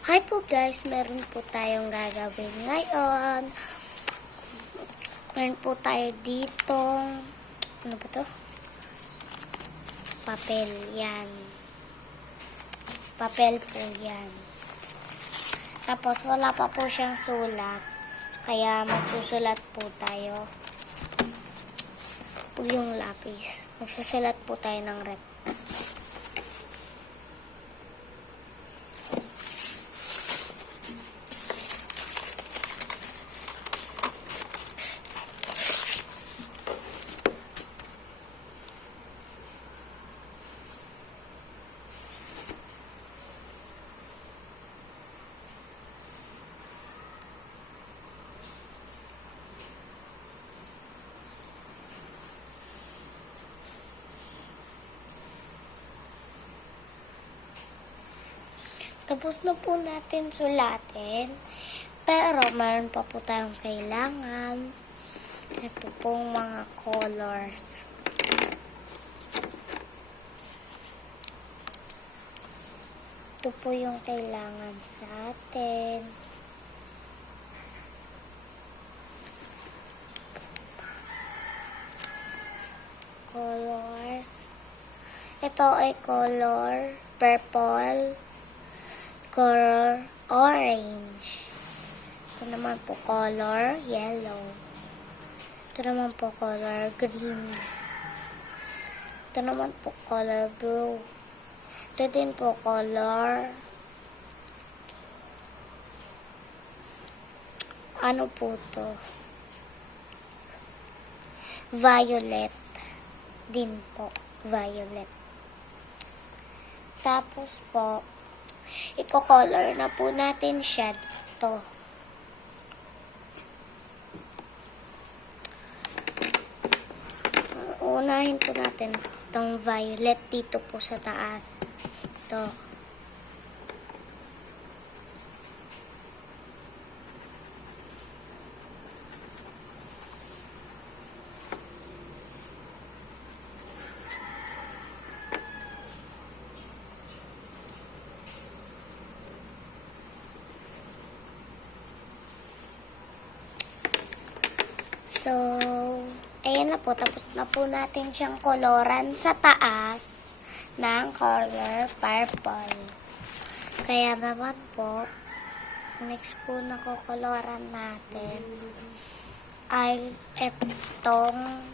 Hi po guys, meron po tayong gagawin ngayon. Meron po tayo ditong, ano ba to? Papel, yan. Papel po yan. Tapos wala pa po siyang sulat. Kaya magsusulat po tayo. Yung lapis. Magsusulat po tayo ng red. Tapos na po natin sulatin. Pero meron pa po tayong kailangan. Ito pong mga colors. Ito po yung kailangan sa atin. Colors. Ito ay color purple. Color orange. Ito naman po color yellow. Ito naman po color green. Ito naman po color blue. Ito din po color ano po to? Violet. Din po. Violet. Tapos po i-color na po natin siya dito. Unahin po natin itong violet dito po sa taas. Ito. So, ayan na po. Tapos na po natin siyang koloran sa taas ng color purple. Kaya naman po, next po na kukoloran natin ay itong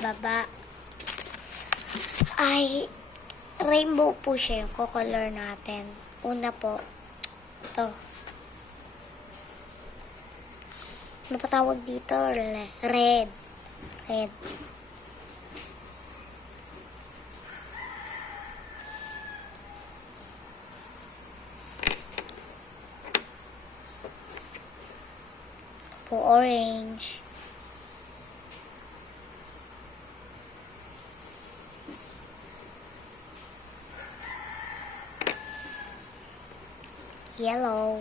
baba. Ay rainbow po siya yung kukolor natin. Una po, ito. Ano pa tawag dito? Red. Red. Po orange. Yellow.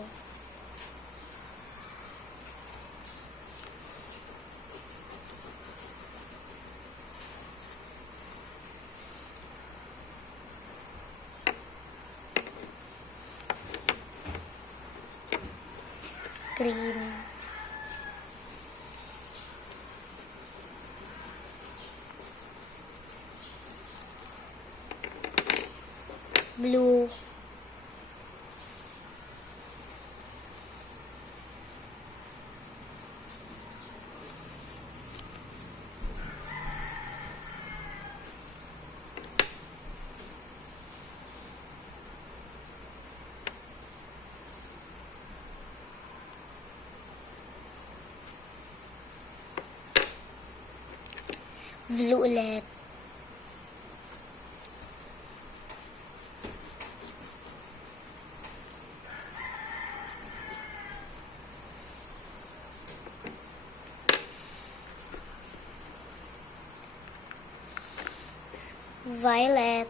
Green. Blue. Blue ulit. Violet.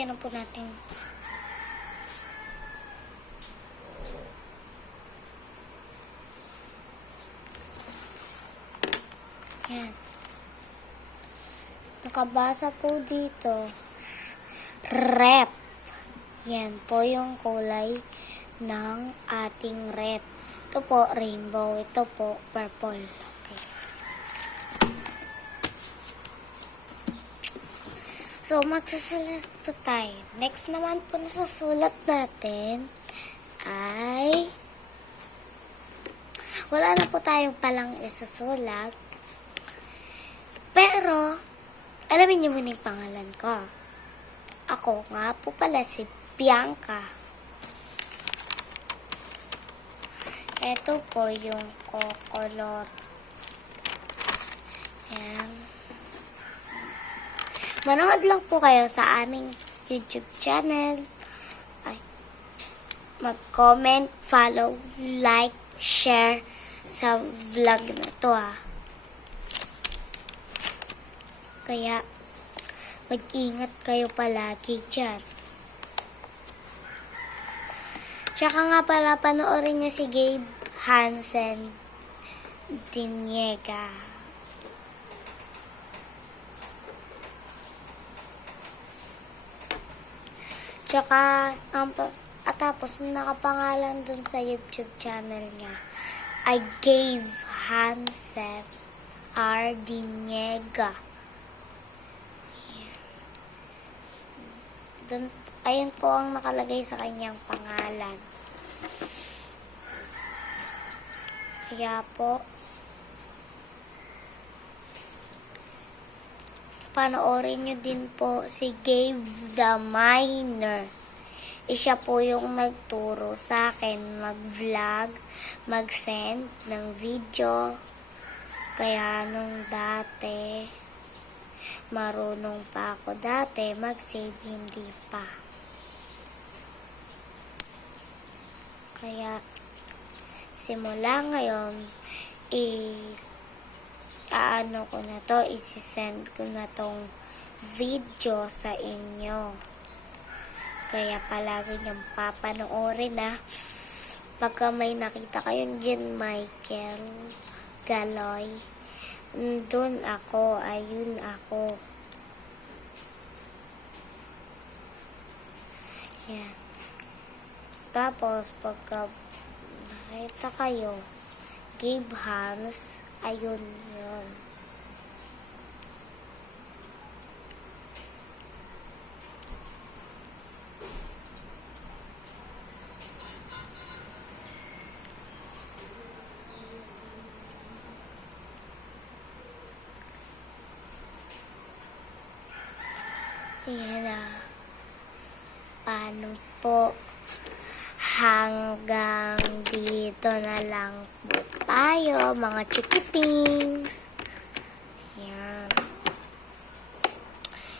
Lagyan na po natin. Yan. Nakabasa po dito. Rep. Yan po yung kulay ng ating rep. Ito po rainbow. Ito po purple. Okay. So, magsusulat po tayo. Next naman po na susulat natin ay wala na po tayong palang isusulat. Pero, alamin niyo muna yung pangalan ko. Ako nga po pala si Bianca. Ito po yung color. Yan. Manood lang po kayo sa aming YouTube channel. Ay, mag-comment, follow, like, share sa vlog na to Kaya, mag-ingat kayo palagi dyan. Tsaka nga pala, panoorin niyo si Gabe Hansen Diniega. Tsaka, tapos nakapangalan dun sa YouTube channel niya ay Gabe Hansen R. Diniega. Ayun po ang nakalagay sa kanyang pangalan. Kaya po, panoorin nyo din po si Gabe the Miner. Siya po yung nagturo sa akin mag-vlog, mag-send ng video. Kaya nung dati, marunong pa ako dati mag-save, hindi pa. Kaya, simula ngayon, aano ko na to, isi-send ko na tong video sa inyo. Kaya palagi niyong papanoorin Pagka may nakita kayong Jen Michael Galoy, doon ako, ayun ako. Yan. Tapos, pagka nakita kayo, Gabe Hans, ayun yun. Yan paano po, hanggang dito na lang po tayo, mga chikitings. Yan.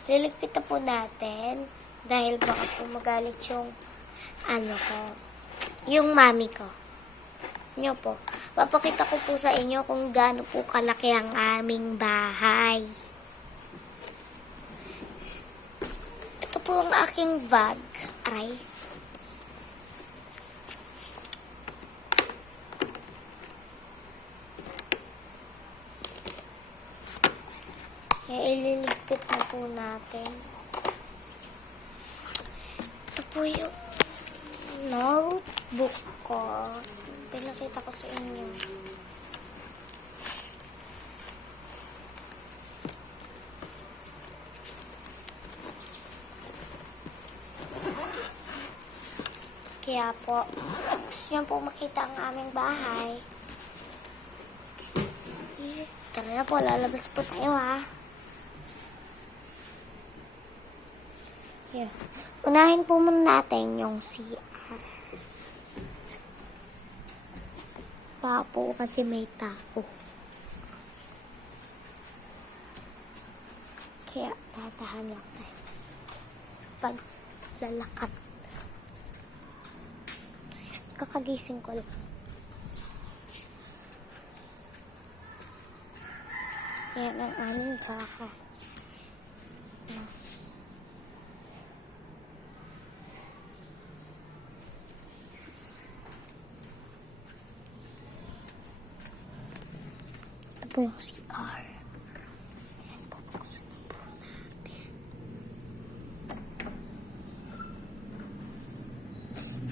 Liligpit na po natin dahil baka po magalit yung yung mami ko. Nyo po. Papakita ko po sa inyo kung gaano po kalaki ang aming bahay. Ito po ang aking bag. Aray. Ililigpit na po natin. Ito po yung notebook ko. Pinakita ko sa inyo. Kaya po, gusto nyo po makita ang aming bahay. Tara na po, lalabas po tayo Yeah. Unahin po muna natin yung CR. Baka po kasi may tao. Kaya tatahan lang tayo. Pag lalakad. Kakagising ko lang. Yan ang aming bahay. po yung CR. Ayan po, buksan na po natin.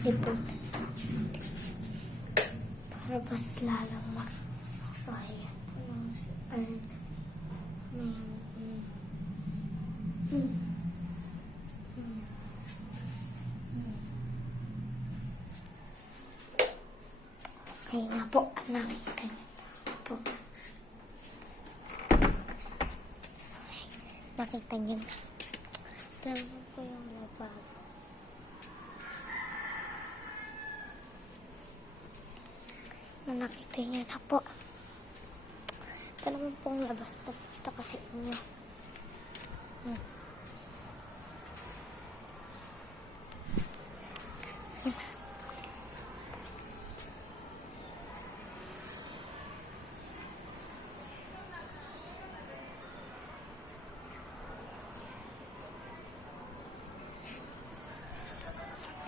Lipot. Para mas lalang ayan po yung CR. Okay nga po, nakita niyo po. Nakita niyo na. Ito naman po yung lavabo. Nakita niyo na po. Ito naman pong labas po. Ito kasi inyo.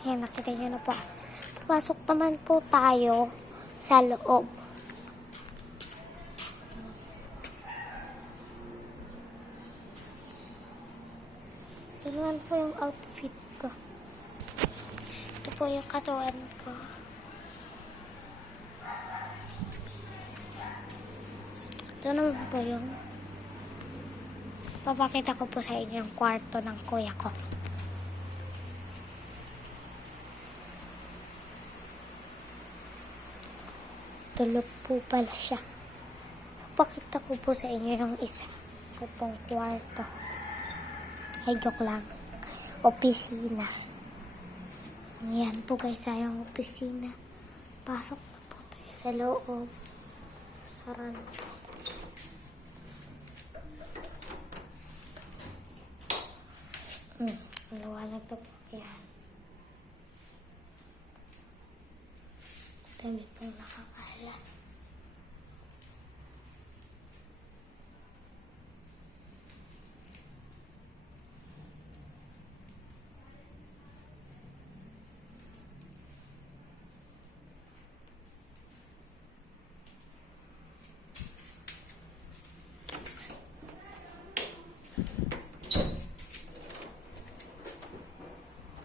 Ayan, nakita niyo na po. Papasok naman po tayo sa loob. Ito naman po yung outfit ko. Ito po yung katawan ko. Ito naman po yung papakita ko po sa inyo yung kwarto ng kuya ko. Tulog po pala siya. Papakita ko po sa inyo yung isa ko pong kwarto. Ay, joke lang. Opisina. Yan po guys, yung opisina. Pasok na po tayo sa loob. Sarado. Maluwanag na po. Yan. Dami pong nakakalat.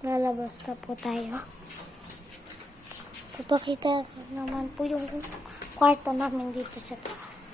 Lalabas na po tayo. Papakita naman po yung kwarto namin dito sa taas.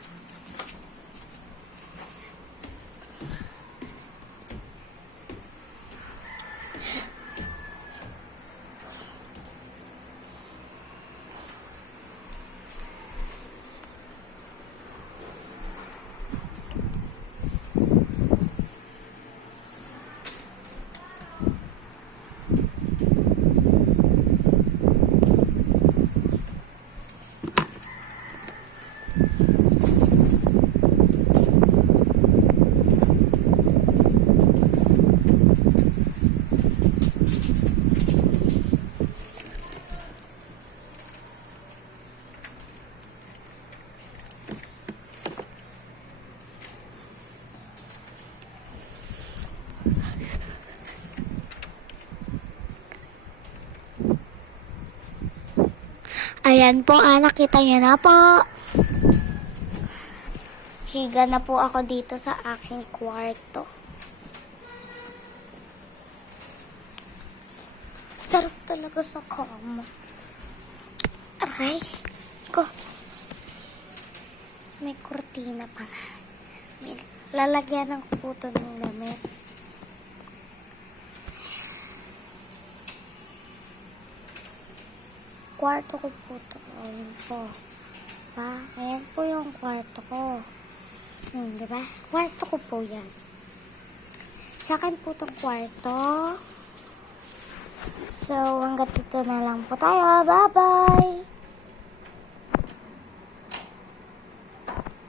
Ayan po, nakita niyo na po. Higa na po ako dito sa aking kwarto. Sarap talaga sa kama. Aray ko. May kurtina pa nga. May lalagyan ng puto ng damit. Kwarto ko po ito. Ayan po. Ayan po yung kwarto ko. Diba? Kwarto ko po yan. Sa akin po itong kwarto. So, hanggang dito na lang po tayo. Bye-bye!